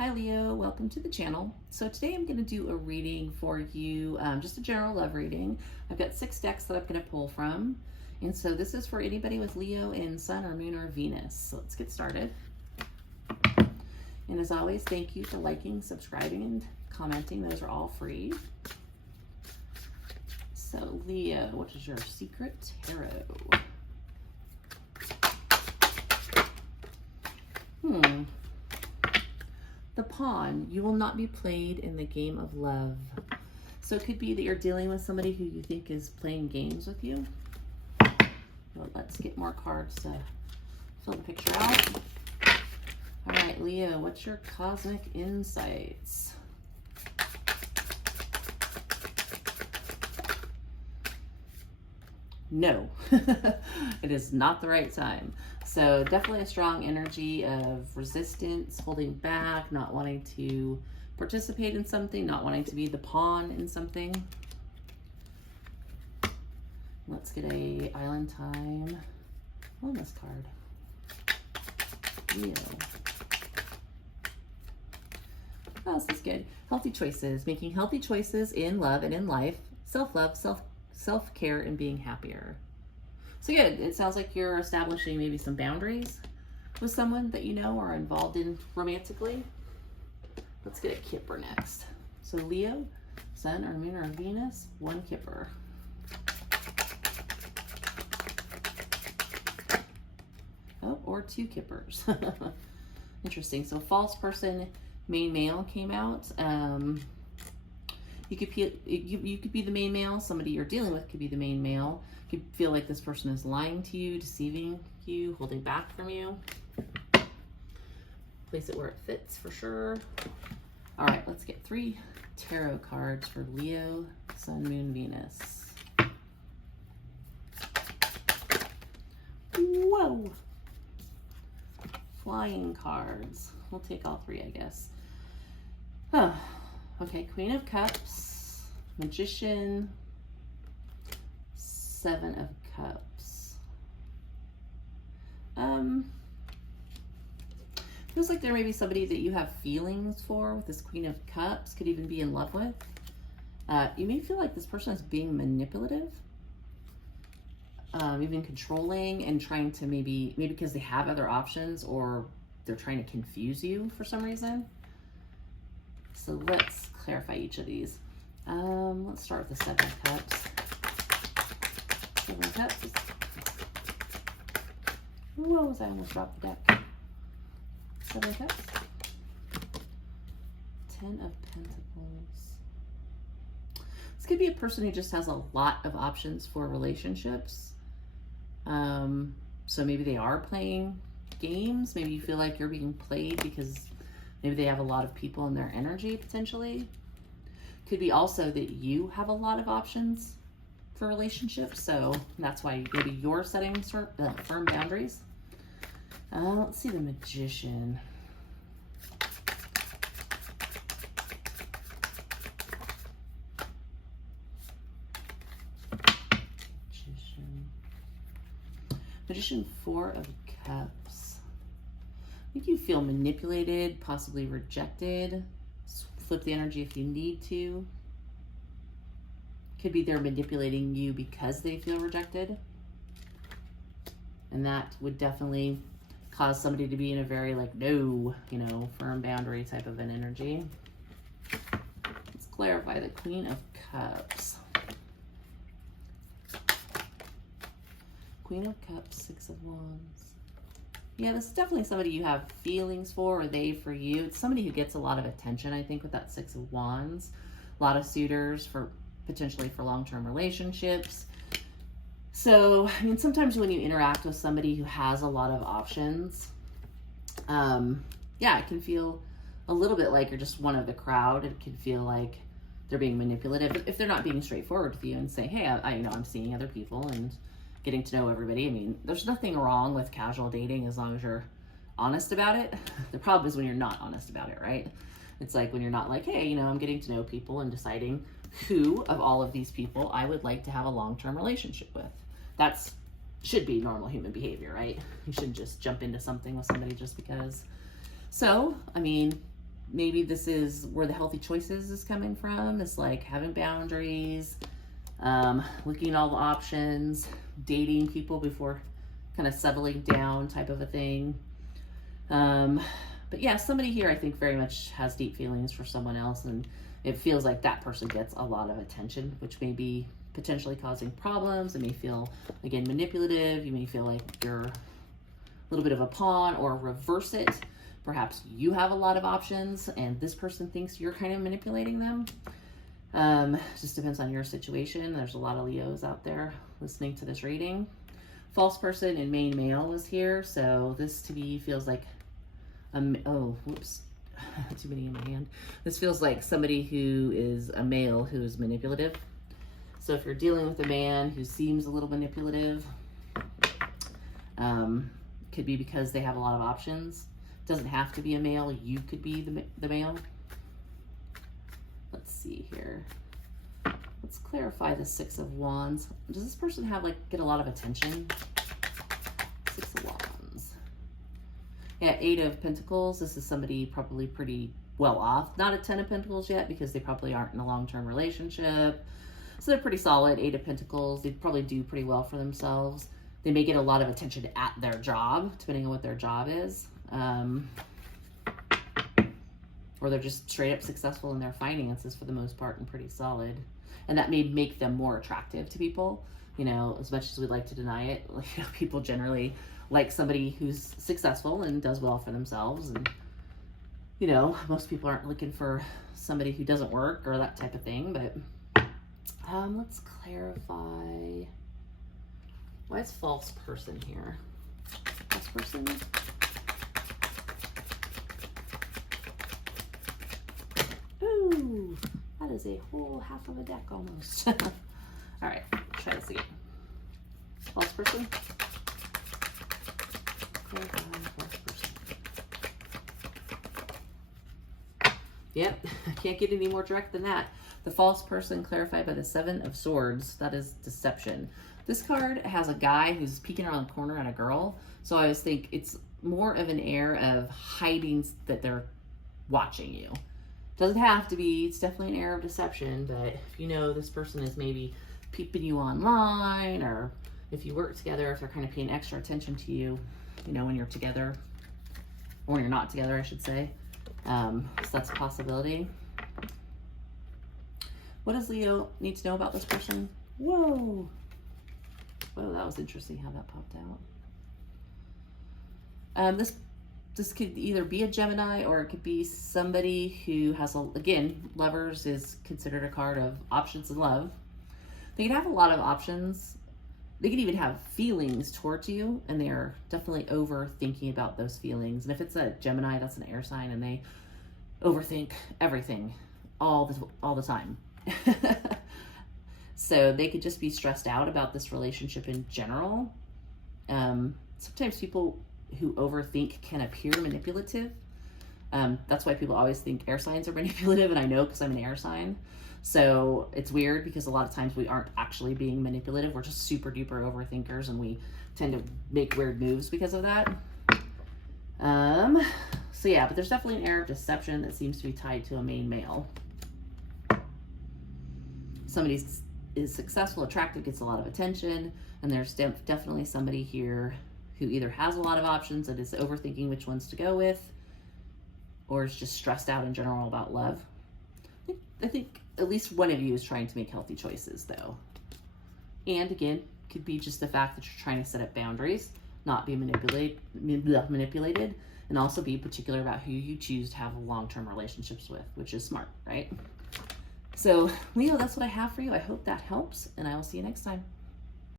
Hi Leo, welcome to the channel. So today I'm going to do a reading for you, just a general love reading. I've got 6 decks that I'm going to pull from. And so this is for anybody with Leo in Sun or Moon or Venus. So let's get started. And as always, thank you for liking, subscribing, and commenting. Those are all free. So Leo, what is your secret tarot? The pawn. You will not be played in the game of love. So it could be that you're dealing with somebody who you think is playing games with you. Well, let's get more cards to fill the picture out. All right, Leo, what's your cosmic insights? No, it is not the right time. So definitely a strong energy of resistance, holding back, not wanting to participate in something, not wanting to be the pawn in something. Let's get a island time wellness card. Leo. Oh, this is good. Healthy choices, making healthy choices in love and in life, self-love, self-care, and being happier. So good. It sounds like you're establishing maybe some boundaries with someone that you know or are involved in romantically. Let's get a Kipper next. So Leo, Sun or Moon or Venus, 1 Kipper. Oh, or 2 Kippers. Interesting. So false person, main male came out. You could be the main male. Somebody you're dealing with could be the main male. You could feel like this person is lying to you, deceiving you, holding back from you. Place it where it fits for sure. All right, let's get 3 tarot cards for Leo, Sun, Moon, Venus. Whoa! Flying cards. We'll take all 3, I guess. Oh. Okay, Queen of Cups, Magician, 7 of Cups. Feels like there may be somebody that you have feelings for with this Queen of Cups, could even be in love with. You may feel like this person is being manipulative, even controlling and trying to maybe because they have other options or they're trying to confuse you for some reason. So let's clarify each of these. Let's start with the 7 of Cups. 7 of Cups. Whoa, I almost dropped the deck. 7 of Cups. 10 of Pentacles. This could be a person who just has a lot of options for relationships. So maybe they are playing games. Maybe you feel like you're being played because maybe they have a lot of people in their energy, potentially. Could be also that you have a lot of options for relationships, so that's why maybe you're setting firm boundaries. Let's see the Magician. Magician, 4 of Cups. I think you feel manipulated, possibly rejected. Flip the energy if you need to. Could be they're manipulating you because they feel rejected. And that would definitely cause somebody to be in a very like, no, firm boundary type of an energy. Let's clarify the Queen of Cups. Queen of Cups, 6 of Wands. Yeah, this is definitely somebody you have feelings for, or they for you. It's somebody who gets a lot of attention, I think, with that 6 of Wands. A lot of suitors potentially for long-term relationships. So, I mean, sometimes when you interact with somebody who has a lot of options, yeah, it can feel a little bit like you're just one of the crowd. It can feel like they're being manipulative if they're not being straightforward with you and say, hey, I'm seeing other people and getting to know everybody. I mean, there's nothing wrong with casual dating as long as you're honest about it. The problem is when you're not honest about it, right? It's like when you're not like, hey, I'm getting to know people and deciding who of all of these people I would like to have a long-term relationship with. That's should be normal human behavior, right? You shouldn't just jump into something with somebody just because. So, I mean, maybe this is where the healthy choices is coming from. It's like having boundaries, looking at all the options, dating people before kind of settling down type of a thing. But yeah, somebody here I think very much has deep feelings for someone else, and it feels like that person gets a lot of attention, which may be potentially causing problems. It may feel, again, manipulative. You may feel like you're a little bit of a pawn, or reverse it. Perhaps you have a lot of options and this person thinks you're kind of manipulating them. Just depends on your situation. There's a lot of Leos out there listening to this reading. False person and main male is here. So this to me feels like, oh, whoops, too many in my hand. This feels like somebody who is a male who is manipulative. So if you're dealing with a man who seems a little manipulative, could be because they have a lot of options. Doesn't have to be a male. You could be the male. Let's see here. Let's clarify the Six of Wands. Does this person have, like, get a lot of attention? Six of Wands. Yeah, Eight of Pentacles. This is somebody probably pretty well off. Not a Ten of Pentacles yet because they probably aren't in a long-term relationship. So they're pretty solid. Eight of Pentacles. They probably do pretty well for themselves. They may get a lot of attention at their job, depending on what their job is. Or they're just straight up successful in their finances for the most part and pretty solid. And that may make them more attractive to people. You know, as much as we'd like to deny it, like, you know, people generally like somebody who's successful and does well for themselves. And, you know, most people aren't looking for somebody who doesn't work or that type of thing. But let's clarify. Why is false person here? False person? Ooh, that is a whole half of a deck almost. All right, try this again. False person. Clarify false person. Yep, I can't get any more direct than that. The false person clarified by the Seven of Swords. That is deception. This card has a guy who's peeking around the corner at a girl. So I always think it's more of an air of hiding that they're watching you. Doesn't have to be. It's definitely an air of deception. But if you know this person is maybe peeping you online, or if you work together, if they're kind of paying extra attention to you, you know, when you're together, or when you're not together, I should say. So that's a possibility. What does Leo need to know about this person? Whoa. Whoa, that was interesting how that popped out. This could either be a Gemini, or it could be somebody who has, again, Lovers is considered a card of options in love. They could have a lot of options. They could even have feelings towards you, and they are definitely overthinking about those feelings. And if it's a Gemini, that's an air sign, and they overthink everything all the time. So they could just be stressed out about this relationship in general. Sometimes people who overthink can appear manipulative. That's why people always think air signs are manipulative, and I know because I'm an air sign. So it's weird because a lot of times we aren't actually being manipulative. We're just super duper overthinkers, and we tend to make weird moves because of that. So yeah, but there's definitely an air of deception that seems to be tied to a main male. Somebody is successful, attractive, gets a lot of attention, and there's definitely somebody here who either has a lot of options and is overthinking which ones to go with, or is just stressed out in general about love. I think at least one of you is trying to make healthy choices, though. And again, could be just the fact that you're trying to set up boundaries, not be manipulated, and also be particular about who you choose to have long-term relationships with, which is smart, right? So, Leo, that's what I have for you. I hope that helps, and I will see you next time.